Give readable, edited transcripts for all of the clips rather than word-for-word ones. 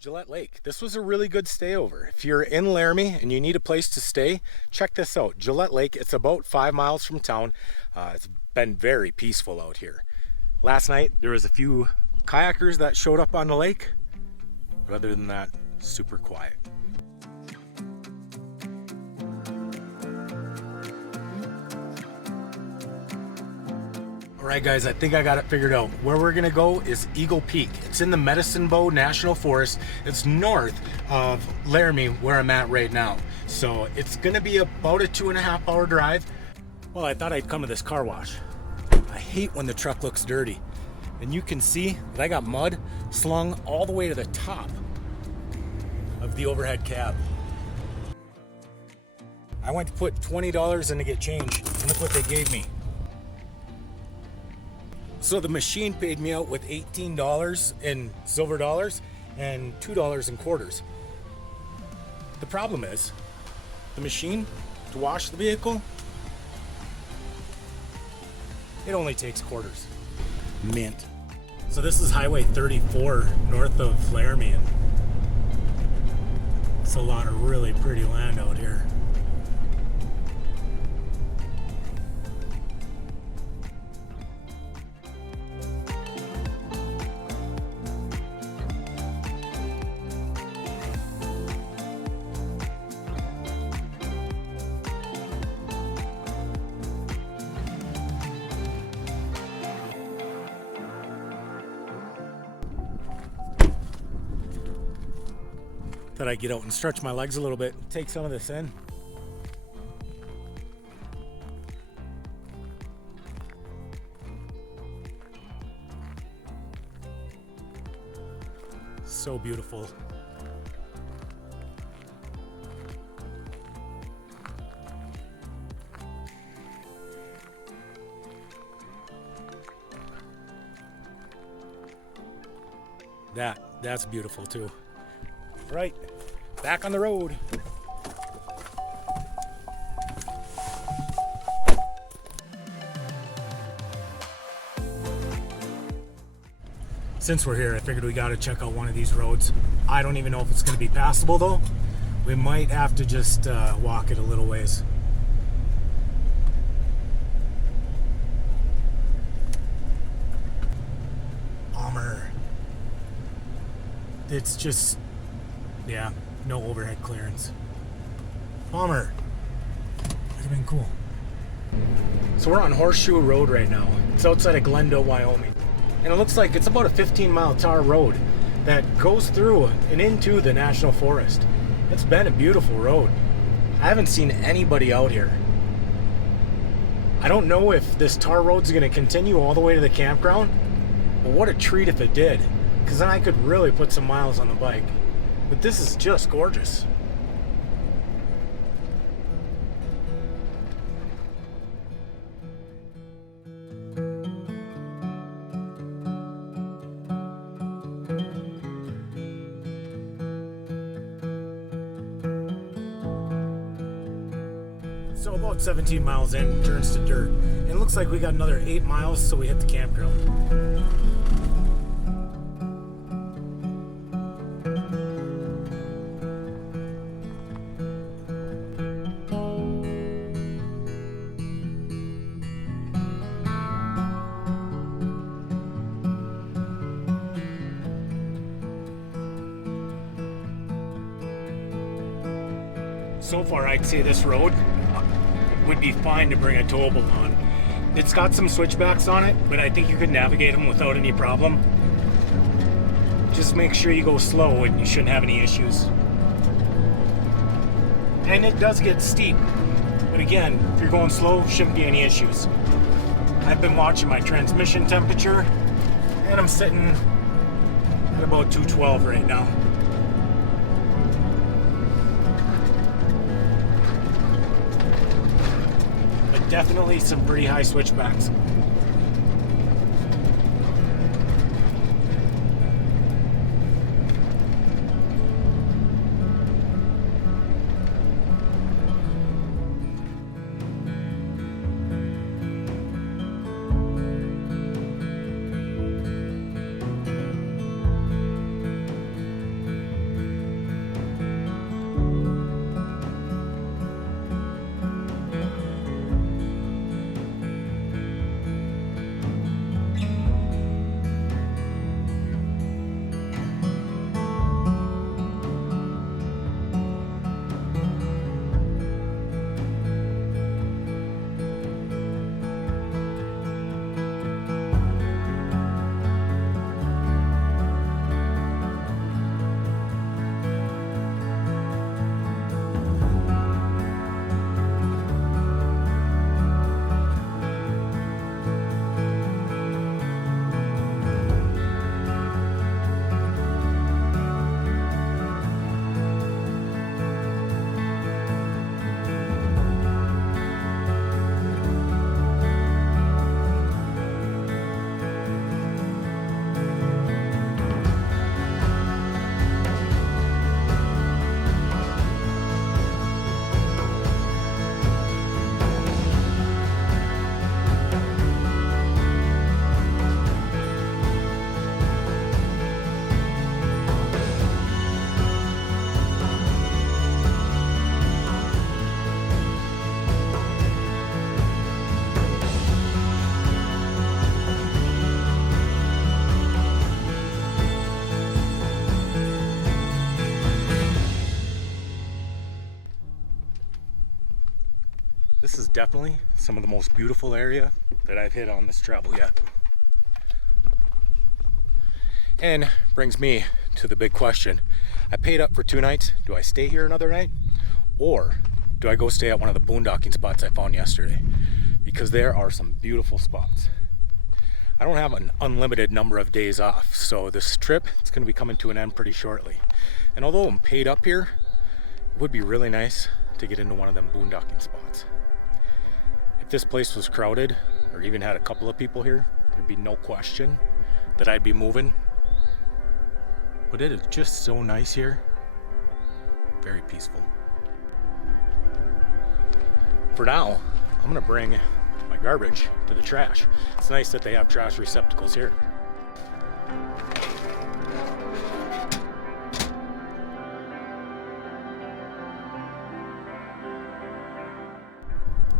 Gillette Lake. This was a really good stay over. If you're in Laramie and you need a place to stay, check this out. Gillette Lake, it's about 5 miles from town. It's been very peaceful out here. Last night, there was a few kayakers that showed up on the lake, but other than that, super quiet. Alright guys, I think I got it figured out. Where we're gonna go is Eagle Peak. It's in the Medicine Bow National Forest. It's north of Laramie, where I'm at right now. So it's gonna be about a 2.5 hour drive. Well, I thought I'd come to this car wash. I hate when the truck looks dirty. And you can see that I got mud slung all the way to the top of the overhead cab. I went to put $20 in to get change, and look what they gave me. So the machine paid me out with $18 in silver dollars and $2 in quarters. The problem is, the machine to wash the vehicle, it only takes quarters. Mint. So this is Highway 34 north of Laramie. It's a lot of really pretty land out here. Thought I'd get out and stretch my legs a little bit, take some of this in. So beautiful. That's beautiful too. Right, back on the road. Since we're here, I figured we gotta check out one of these roads. I don't even know if it's gonna be passable though. We might have to just walk it a little ways. Bummer. It's just, yeah, no overhead clearance. Bummer. Would have been cool. So we're on Horseshoe Road right now. It's outside of Glendale, Wyoming. And it looks like it's about a 15-mile tar road that goes through and into the National Forest. It's been a beautiful road. I haven't seen anybody out here. I don't know if this tar road's gonna continue all the way to the campground, but what a treat if it did, because then I could really put some miles on the bike. But this is just gorgeous. So about 17 miles in, it turns to dirt. And it looks like we got another 8 miles so we hit the campground. So far, I'd say this road would be fine to bring a towable on. It's got some switchbacks on it, but I think you could navigate them without any problem. Just make sure you go slow and you shouldn't have any issues. And it does get steep, but again, if you're going slow, shouldn't be any issues. I've been watching my transmission temperature, and I'm sitting at about 212 right now. Definitely some pretty high switchbacks. definitely some of the most beautiful area that I've hit on this travel yet. And brings me to the big question. I paid up for 2 nights. Do I stay here another night? Or do I go stay at one of the boondocking spots I found yesterday? Because there are some beautiful spots. I don't have an unlimited number of days off, so this trip is going to be coming to an end pretty shortly. And although I'm paid up here, it would be really nice to get into one of them boondocking spots. If this place was crowded, or even had a couple of people here, there'd be no question that I'd be moving. But it is just so nice here. Very peaceful. For now, I'm gonna bring my garbage to the trash. It's nice that they have trash receptacles here.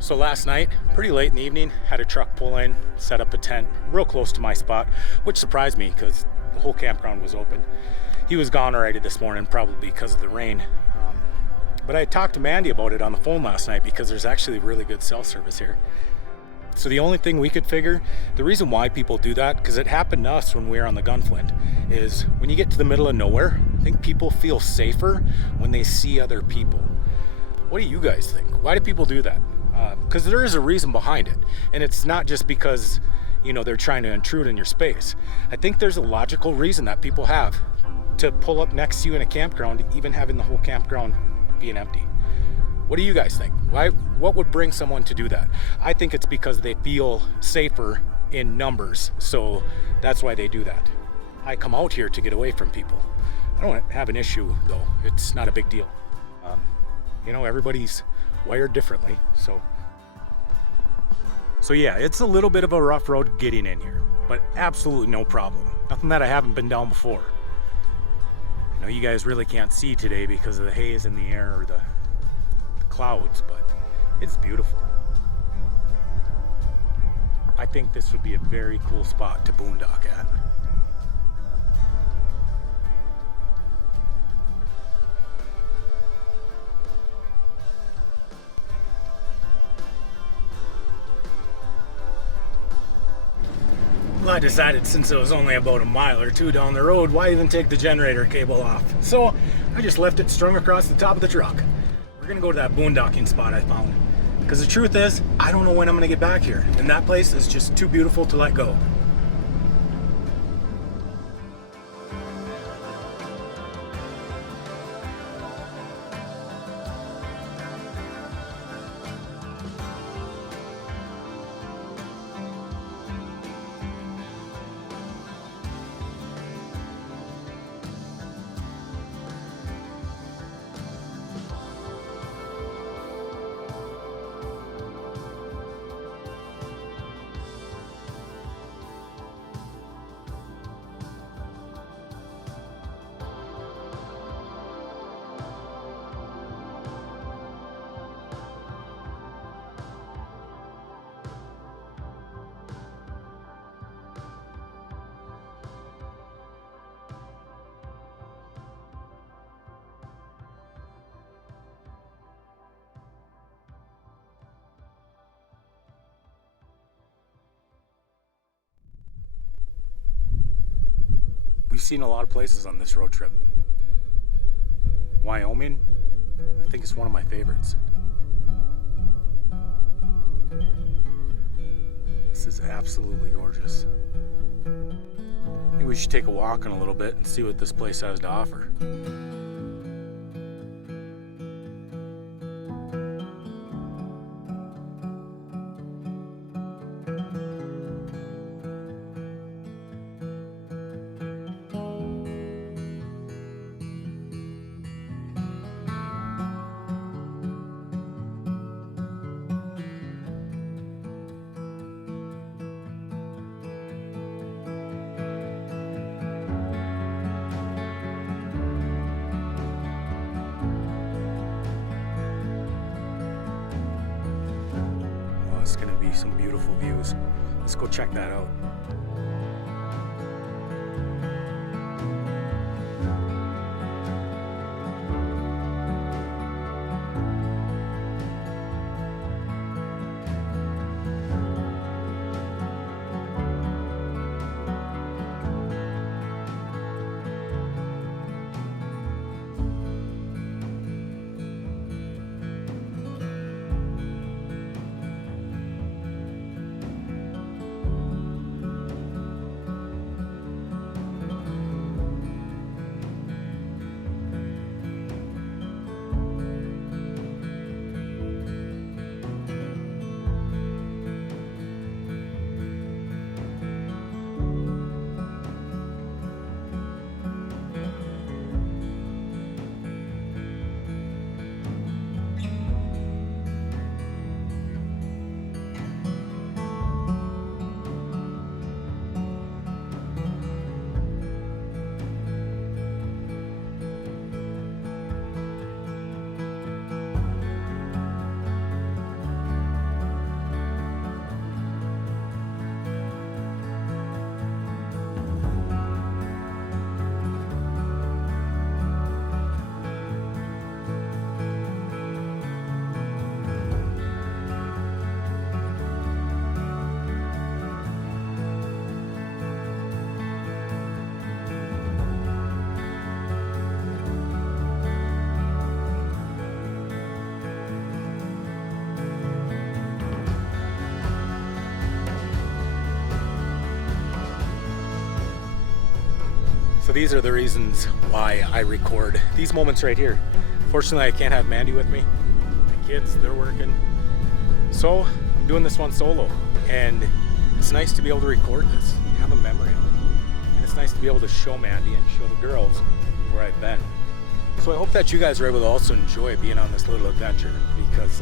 So last night, pretty late in the evening, had a truck pull in, set up a tent real close to my spot, which surprised me because the whole campground was open. He was gone already this morning, probably because of the rain. But I talked to Mandy about it on the phone last night because there's actually really good cell service here. So the only thing we could figure, the reason why people do that, because it happened to us when we were on the Gunflint, is when you get to the middle of nowhere, I think people feel safer when they see other people. What do you guys think? Why do people do that? Because there is a reason behind it. And it's not just because, you know, they're trying to intrude in your space. I think there's a logical reason that people have to pull up next to you in a campground, even having the whole campground being empty. What do you guys think? What would bring someone to do that? I think it's because they feel safer in numbers, so that's why they do that. I come out here to get away from people. I don't have an issue though. It's not a big deal. You know, everybody's wired differently, so yeah, it's a little bit of a rough road getting in here, but absolutely no problem. Nothing that I haven't been down before. I know you guys really can't see today because of the haze in the air or the clouds, but it's beautiful. I think this would be a very cool spot to boondock at. Well, I decided since it was only about a mile or two down the road, why even take the generator cable off? So I just left it strung across the top of the truck. We're gonna go to that boondocking spot I found. Because the truth is, I don't know when I'm gonna get back here. And that place is just too beautiful to let go. We've seen a lot of places on this road trip. Wyoming, I think it's one of my favorites. This is absolutely gorgeous. I think we should take a walk in a little bit and see what this place has to offer. It's gonna be some beautiful views. Let's go check that out. So these are the reasons why I record these moments right here. Fortunately, I can't have Mandy with me. The kids, they're working. So I'm doing this one solo, and it's nice to be able to record this, have a memory of it. And it's nice to be able to show Mandy and show the girls where I've been. So I hope that you guys are able to also enjoy being on this little adventure, because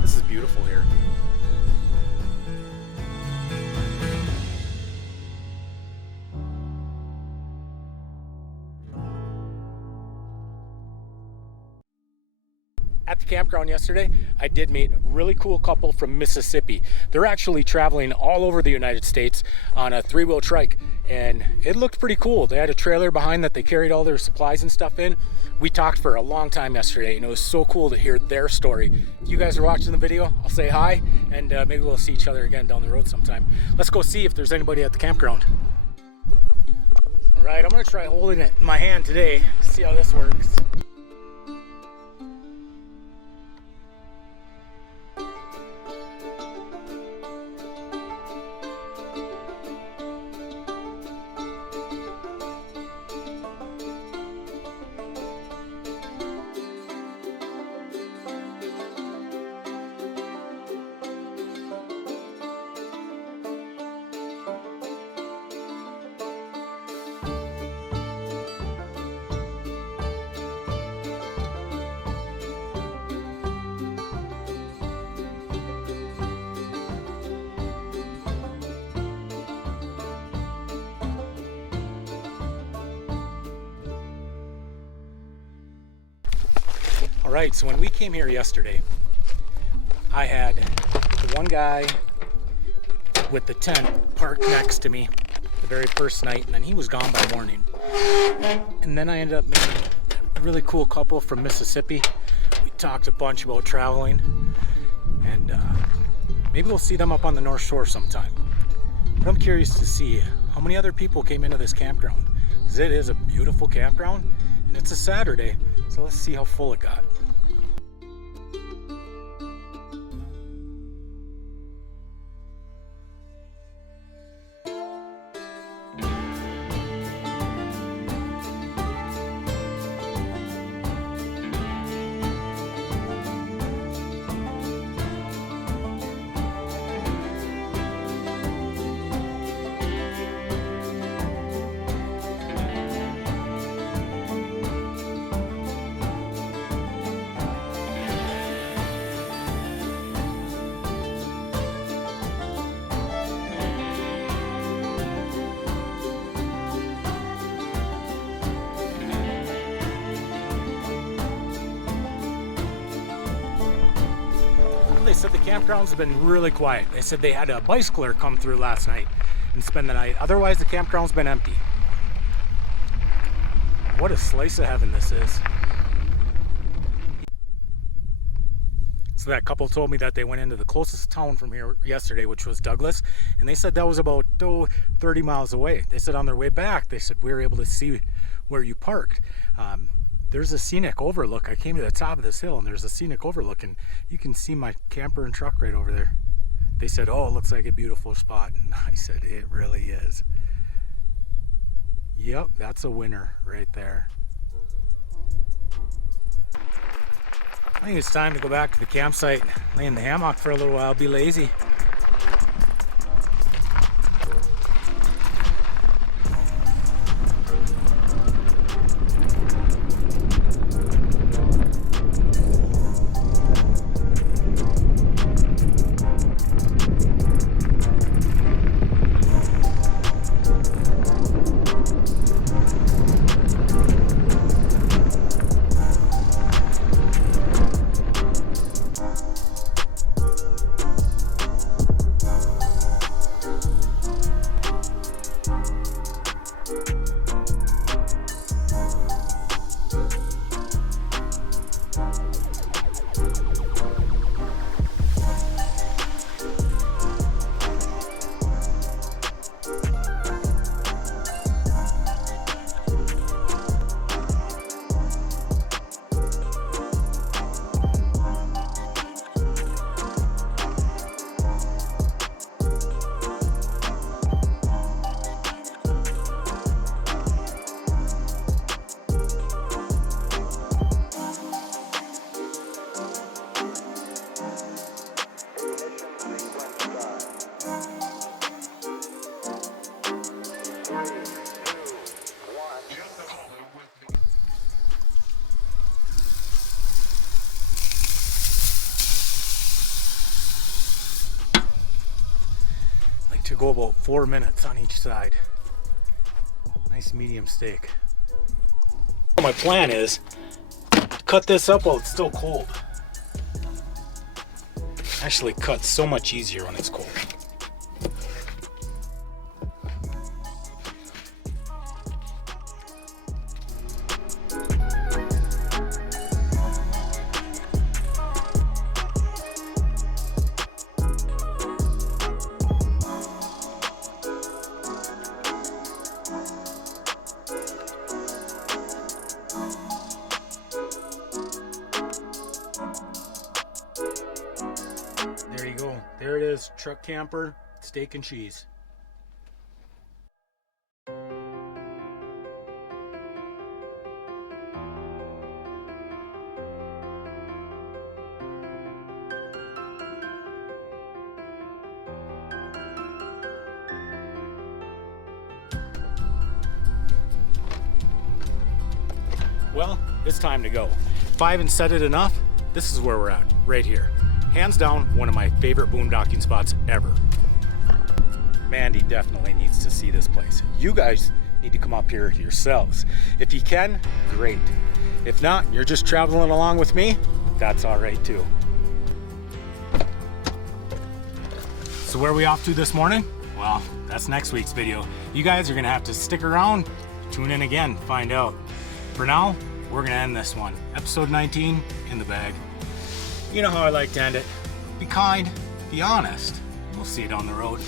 this is beautiful here. At the campground yesterday, I did meet a really cool couple from Mississippi. They're actually traveling all over the United States on a 3-wheel trike, and it looked pretty cool. They had a trailer behind that they carried all their supplies and stuff in. We talked for a long time yesterday, and it was so cool to hear their story. If you guys are watching the video, I'll say hi, and maybe we'll see each other again down the road sometime. Let's go see if there's anybody at the campground. All right, I'm gonna try holding it in my hand today, see how this works. All right, so when we came here yesterday, I had the one guy with the tent parked next to me the very first night, and then he was gone by morning. And then I ended up meeting a really cool couple from Mississippi. We talked a bunch about traveling, and maybe we'll see them up on the North Shore sometime. But I'm curious to see how many other people came into this campground, because it is a beautiful campground, and it's a Saturday, so let's see how full it got. They said the campgrounds have been really quiet. They said they had a bicycler come through last night and spend the night. Otherwise, the campground's been empty. What a slice of heaven this is. So that couple told me that they went into the closest town from here yesterday, which was Douglas, and they said that was about 30 miles away. They said on their way back, they said we were able to see where you parked. There's a scenic overlook. I came to the top of this hill, and there's a scenic overlook, and you can see my camper and truck right over there. They said, oh, it looks like a beautiful spot. And I said, it really is. Yep, that's a winner right there. I think it's time to go back to the campsite, lay in the hammock for a little while, be lazy. go about 4 minutes on each side. Nice medium steak. My plan is to cut this up while it's still cold. Actually cuts so much easier when it's cold. There you go. There it is. Truck camper, steak and cheese. Well, it's time to go. If I haven't said it enough, this is where we're at, right here. Hands down, one of my favorite boondocking spots ever. Mandy definitely needs to see this place. You guys need to come up here yourselves. If you can, great. If not, you're just traveling along with me, that's all right too. So where are we off to this morning? Well, that's next week's video. You guys are gonna have to stick around, tune in again, find out. For now, we're gonna end this one. Episode 19 in the bag. You know how I like to end it. Be kind, be honest. We'll see you down the road.